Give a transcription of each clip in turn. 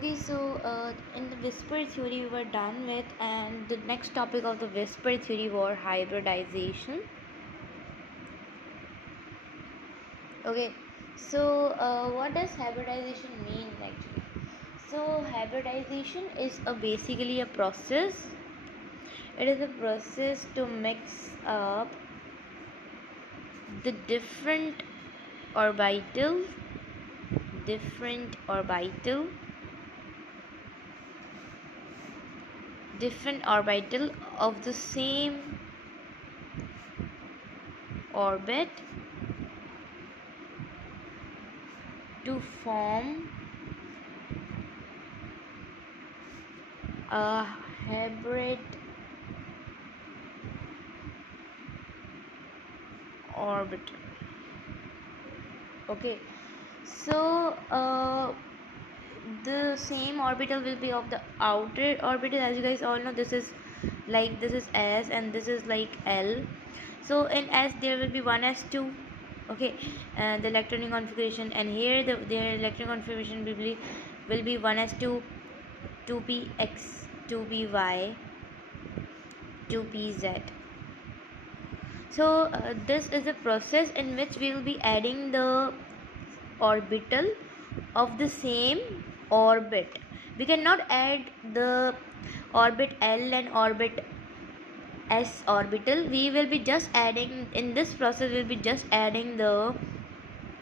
Okay, so in the whisper theory we were done with, and the next topic of the whisper theory was hybridization. Okay, so what does hybridization mean actually? So hybridization is basically a process. It is a process to mix up the orbital, different orbital, different orbital of the same orbit to form a hybrid orbital. Okay, so the same orbital will be of the outer orbital. As you guys all know, this is S and this is like L. So in S there will be one S2. Okay, and the electronic configuration, and here their electronic configuration will be 1s2, 2px, 2py, 2pz. So this is a process in which we will be adding the orbital of the same orbit. We cannot add the orbit L and orbit S orbital. We will be just adding, in this process we'll be just adding the,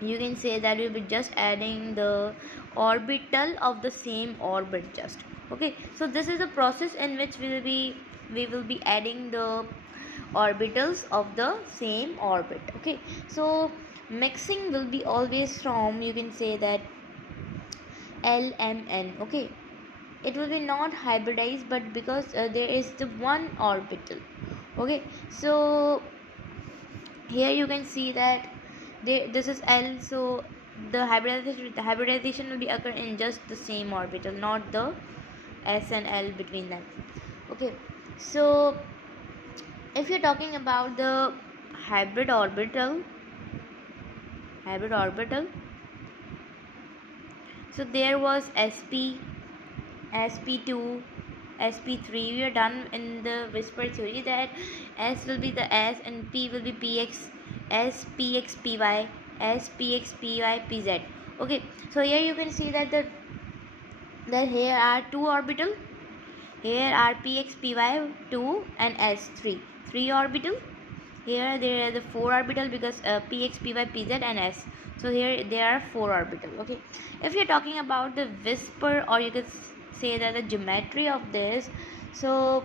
you can say that we'll be just adding the orbital of the same orbit just. Okay, so this is the process in which we will be adding the orbitals of the same orbit. Okay, so mixing will be always from, you can say that, LMN. Okay, it will be not hybridized, but because there is the one orbital. Okay, so here you can see that this is L, so the hybridization will be occur in just the same orbital, not the S and L between them. Okay, so if you're talking about the hybrid orbital, so there was SP, SP2, SP3. We are done in the whisper theory that S will be the S and P will be PX, S, PX, PY, S, PX, PY, PZ. Okay, so here you can see that that here are two orbital. Here are PX, PY 2 and S 3 orbital. Here there are the 4 orbital because PX, PY, PZ and S. So here there are 4 orbital. Okay, if you're talking about the whisper, or you could say that the geometry of this, so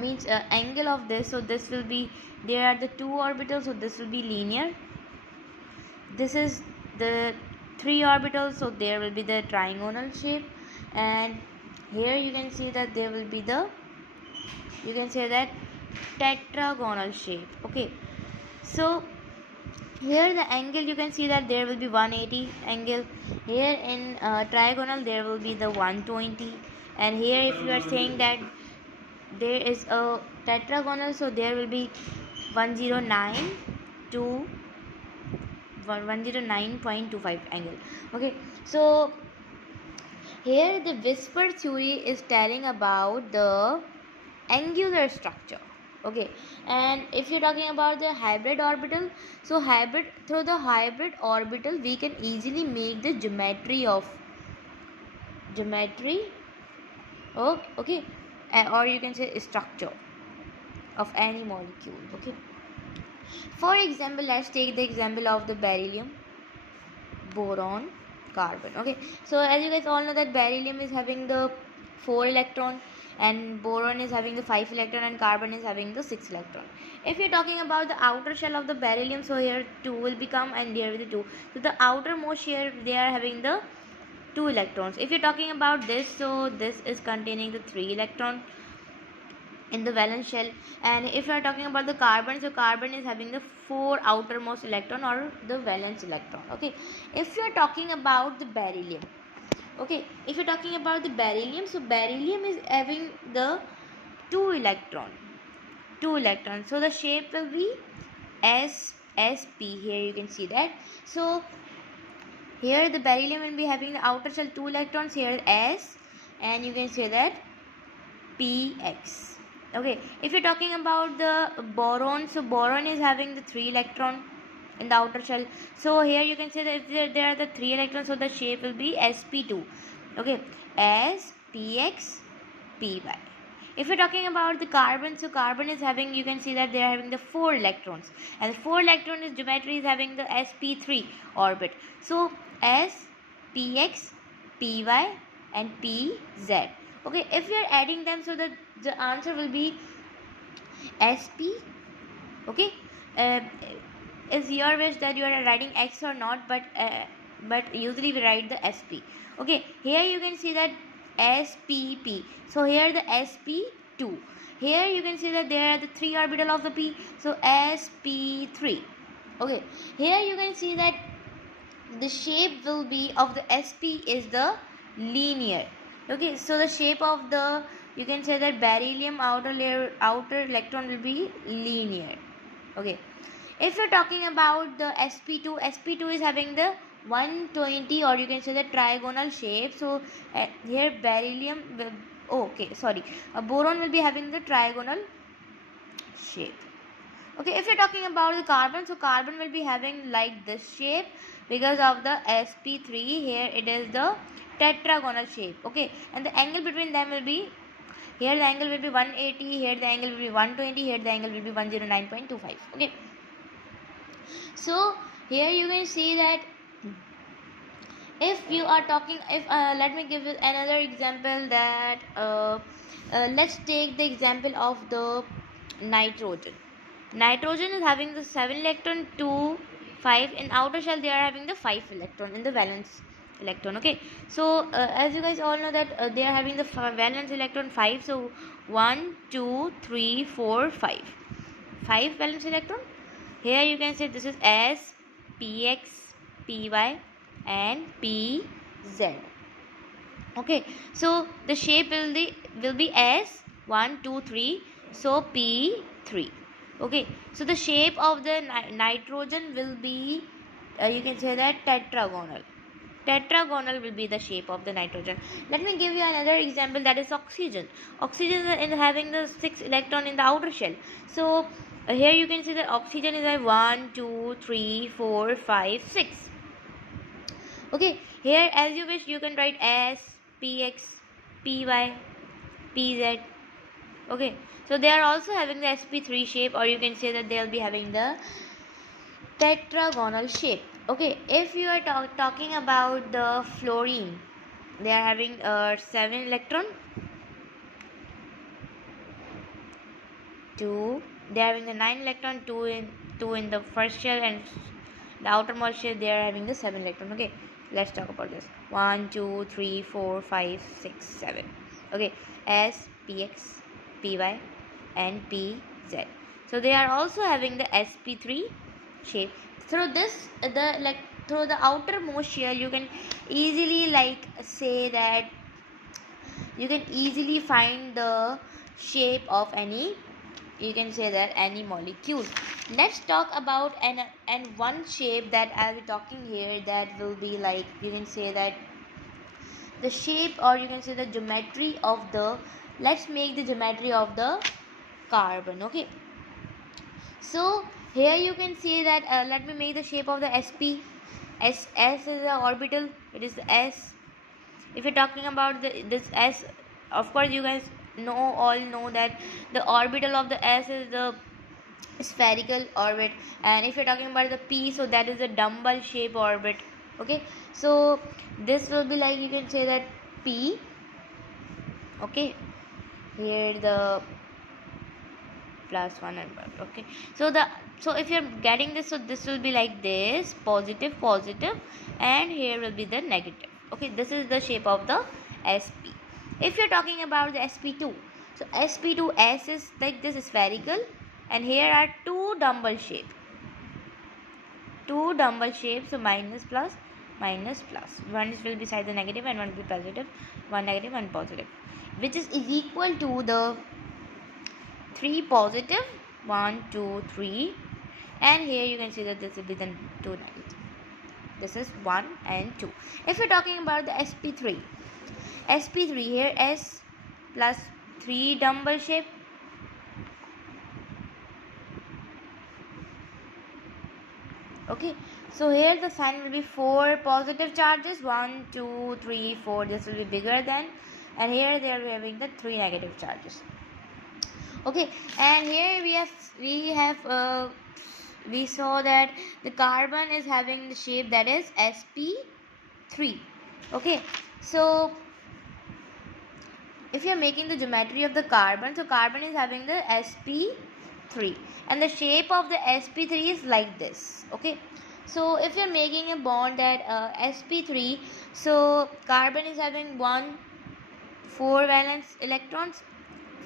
means angle of this, so this will be, there are the 2 orbitals, so this will be linear. This is the 3 orbitals, so there will be the trigonal shape, and here you can see that there will be the, you can say that, tetragonal shape. Okay, so here the angle, you can see that there will be 180 angle. Here in trigonal there will be the 120, and here if you are saying that there is a tetragonal, so there will be 109 to 109.25 angle. Okay, so here the whisper theory is telling about the angular structure. Okay, and if you're talking about the hybrid orbital, so through the hybrid orbital we can easily make the geometry okay, or you can say structure of any molecule. Okay, for example, let's take the example of the beryllium, boron, carbon. Okay, so as you guys all know that beryllium is having the 4 electron, and boron is having the 5 electron, and carbon is having the 6 electron. If you're talking about the outer shell of the beryllium, so here 2 will become, and here will be 2. So the outermost shell, they are having the 2 electrons. If you're talking about this, so this is containing the 3 electron in the valence shell. And if you are talking about the carbon, so carbon is having the 4 outermost electron, or the valence electron. Okay, if you are talking about the beryllium, okay, if you're talking about the beryllium, so beryllium is having the 2 electrons. So the shape will be sp. Here you can see that. So Here the beryllium will be having the outer shell 2 electrons, here S, and you can say that px. Okay, if you're talking about the boron, so boron is having the 3 electron in the outer shell. So here you can say that if there are the 3 electrons, so the shape will be sp2. Okay, S, px, py. If you're talking about the carbon, so carbon is having, you can see that they are having the 4 electrons, and the 4 electron is geometry is having the sp3 orbit. So S, px, py, and pz. Okay, if you are adding them, so the answer will be sp. Okay, uh, it's your wish that you are writing x or not, but usually we write the sp. Okay, here you can see that spp. So here the sp2. Here you can see that there are the 3 orbital of the p, so sp3. Okay, here you can see that the shape will be of the sp is the linear. Okay, so the shape of the, you can say that beryllium outer layer, outer electron will be linear. Okay, if you're talking about the sp2 is having the 120, or you can say the trigonal shape. So here beryllium will, oh, okay, sorry, boron will be having the trigonal shape. Okay, if you're talking about the carbon, so carbon will be having like this shape because of the sp3. Here it is the tetragonal shape. Okay, and the angle between them will be, here the angle will be 180, here the angle will be 120, here the angle will be 109.25. Okay, so here you can see that if you are talking, if let me give you another example, that let's take the example of the nitrogen. Nitrogen is having the 7 electron, 2, 5 in outer shell. They are having the 5 electron in the valence electron. Okay, so as you guys all know that they are having the valence electron 5. So 1, 2, 3, 4, 5, 5 valence electron. Here you can say this is S, px, py, and pz. Okay, so the shape will be S, 1, 2, 3, so p3. Okay, so the shape of the nitrogen will be, you can say that tetragonal will be the shape of the nitrogen. Let me give you another example, that is oxygen. Oxygen is having the 6 electron in the outer shell. So here you can see that oxygen is a 1, 2, 3, 4, 5, 6. Okay, here as you wish you can write S, px, py, pz. Okay, so they are also having the sp3 shape, or you can say that they will be having the tetragonal shape. Okay, if you are talking about the fluorine, they are having 7 electron, 2, they are having the 9 electron, 2 in the first shell, and the outermost shell they are having the 7 electron. Okay, let's talk about this. 1, 2, 3, 4, 5, 6, 7. Okay, S, px, py, and pz. So they are also having the sp3 shape. Through this, through the outermost shell, you can easily say that you can easily find the shape of any, you can say that any molecule. Let's talk about and one shape that I'll be talking here, that will be like, you can say that the shape, or you can say the geometry of the, let's make the geometry of the carbon. Okay, so here you can see that let me make the shape of the sp. S is the orbital, it is the S. If you're talking about this S, of course you guys all know that the orbital of the S is the spherical orbit, and if you're talking about the p, so that is the dumbbell shape orbit. Okay, so this will be like, you can say that p. Okay, here the plus 1 and 1. Okay, so if you're getting this, so this will be like this, positive, positive, and here will be the negative. Okay, this is the shape of the sp. If you're talking about the sp2, so sp2 s is like this, spherical, and here are two dumbbell shapes, so minus, plus, minus, plus. One will be beside the negative and one will be positive, one negative, one positive, which is equal to the 3 positive, 1, 2, 3, and here you can see that this will be the 2 negative. This is 1 and 2. If we're talking about the sp3, here s plus 3 dumbbell shape. Okay, so here the sign will be 4 positive charges, 1 2 3 4. This will be bigger than, and here they are having the 3 negative charges. Okay, and here we saw that the carbon is having the shape that is sp3. Okay, so if you are making the geometry of the carbon, so carbon is having the sp3 and the shape of the sp3 is like this. Okay, so if you are making a bond that sp3, so carbon is having 4 valence electrons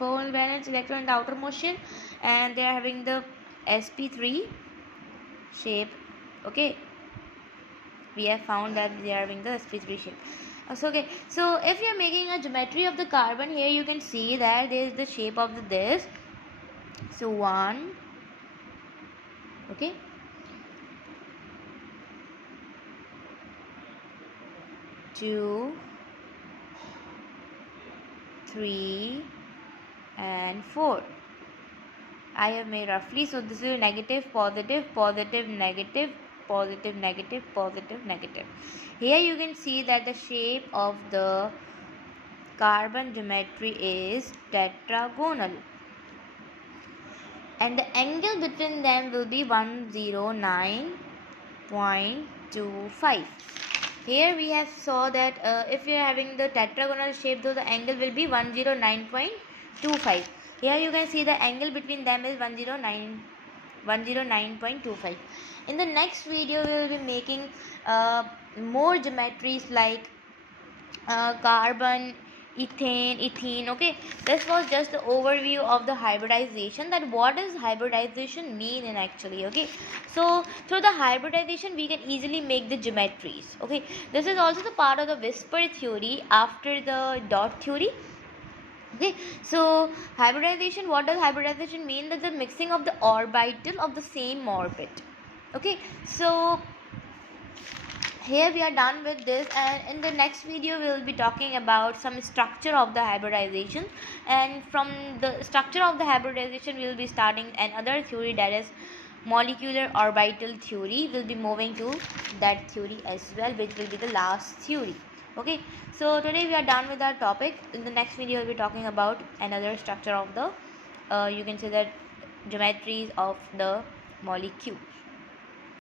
in the outermost shell, and they are having the sp3 shape. Okay, we have found that they are having the sp3 shape. Okay, so if you are making a geometry of the carbon, here you can see that there is the shape of this. So 1, okay, 2, 3 and 4 I have made roughly. So this is negative, positive, positive, negative, positive, negative, positive, negative. Here you can see that the shape of the carbon geometry is tetragonal, and the angle between them will be 109.25. Here we have saw that if you are having the tetragonal shape, though the angle will be 109.25. Here you can see the angle between them is 109.25. In the next video we will be making more geometries like carbon, ethene. Okay, this was just the overview of the hybridization, that what does hybridization mean in actually. Okay, so through the hybridization we can easily make the geometries. Okay, this is also the part of the whisper theory after the dot theory. Okay, so hybridization, what does hybridization mean? That the mixing of the orbital of the same orbit. Okay, so here we are done with this, and in the next video we will be talking about some structure of the hybridization, and from the structure of the hybridization we will be starting another theory, that is molecular orbital theory. We'll be moving to that theory as well, which will be the last theory. Okay, so today we are done with our topic. In the next video we'll be talking about another structure of the you can say that geometries of the molecule.